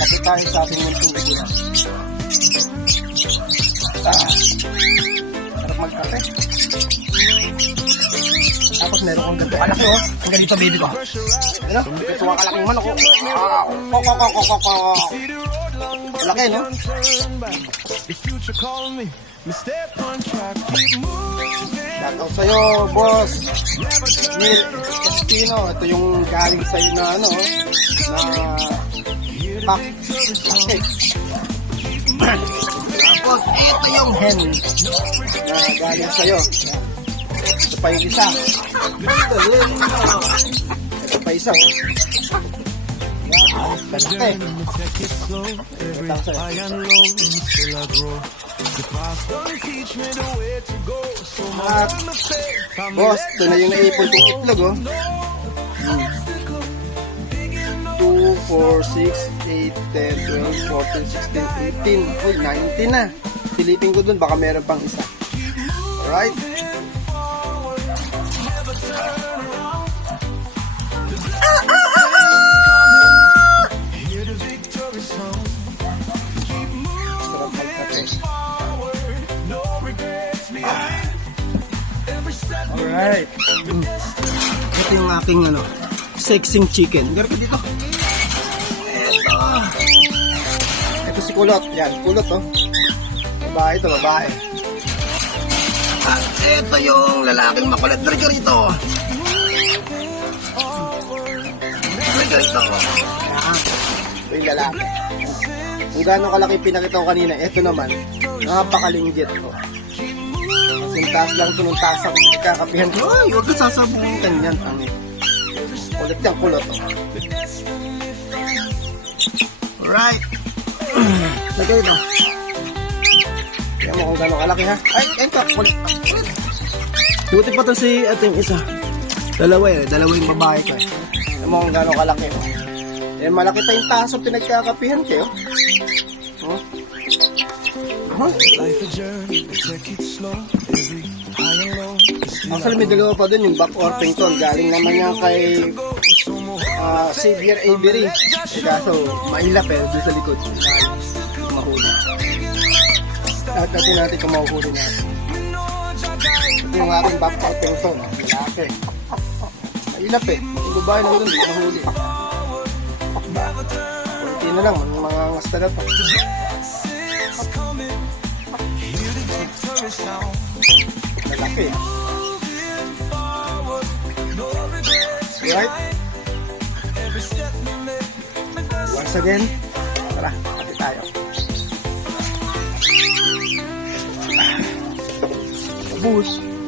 Kasi tayo sa ating muntong igulan. Sarap magkape. Tapos meron kong ganito kalaki oh. Ang ganito baby ko. Ano? Ito ang kalaking manok oh. Malaki no? Shoutout sa'yo boss Neil Espino. Ito yung galing sa'yo na ano na pack. Tapos ito yung hen na galing sa'yo. Ito pa yung isa. Ito pa isa oh. Malaki. At boss, ito na yung naipon kong itlog oh. 2, 4, 6, 8, 10, 12, 14, 16, 18. Uy, 19 na. Silipin ko dun, baka meron pang isa. Alright. Sarap magkape. Alright. Ito yung aking ano, sexing chicken. Garga dito. Ito si Kulot. Yan, Kulot oh. Babae ito, babae. At ito yung lalaking makulit. Garga rito. Garga rito. Ito yung lalaki. Kung gano'ng kalaki pinakita ko kanina, ito naman, napakalinggit ko. Yung taas lang ito, nung taas ako kakapihan ko. Ay, huwag ka sasabungin kanyan. Kulit yan, Kulot oh. Alright. Lagay ba? Kaya mo kung gano'ng kalaki ha. Ay, ito. Buti pa ito si ating isa. Dalawa yung babae ko eh. Kaya mo kung gano'ng kalaki oh. Eh, malaki pa yung taso pinagkakapihan kayo. Oh. Huh? Actually, may dalawa pa dun yung Buck Orpington. Galing naman yan kay Xavier Avery. Eh, kaso, mailap eh, doon sa likod. Mahuli. At natin kung mahuhuli natin. Ito yung ating Buck Orpington. Malaki. Mailap eh. Yung babae naman doon, mahuli. Kunti na lang, mga ngasta na to. Malaki. Right? Once again, tara, kapit tayo. Bus.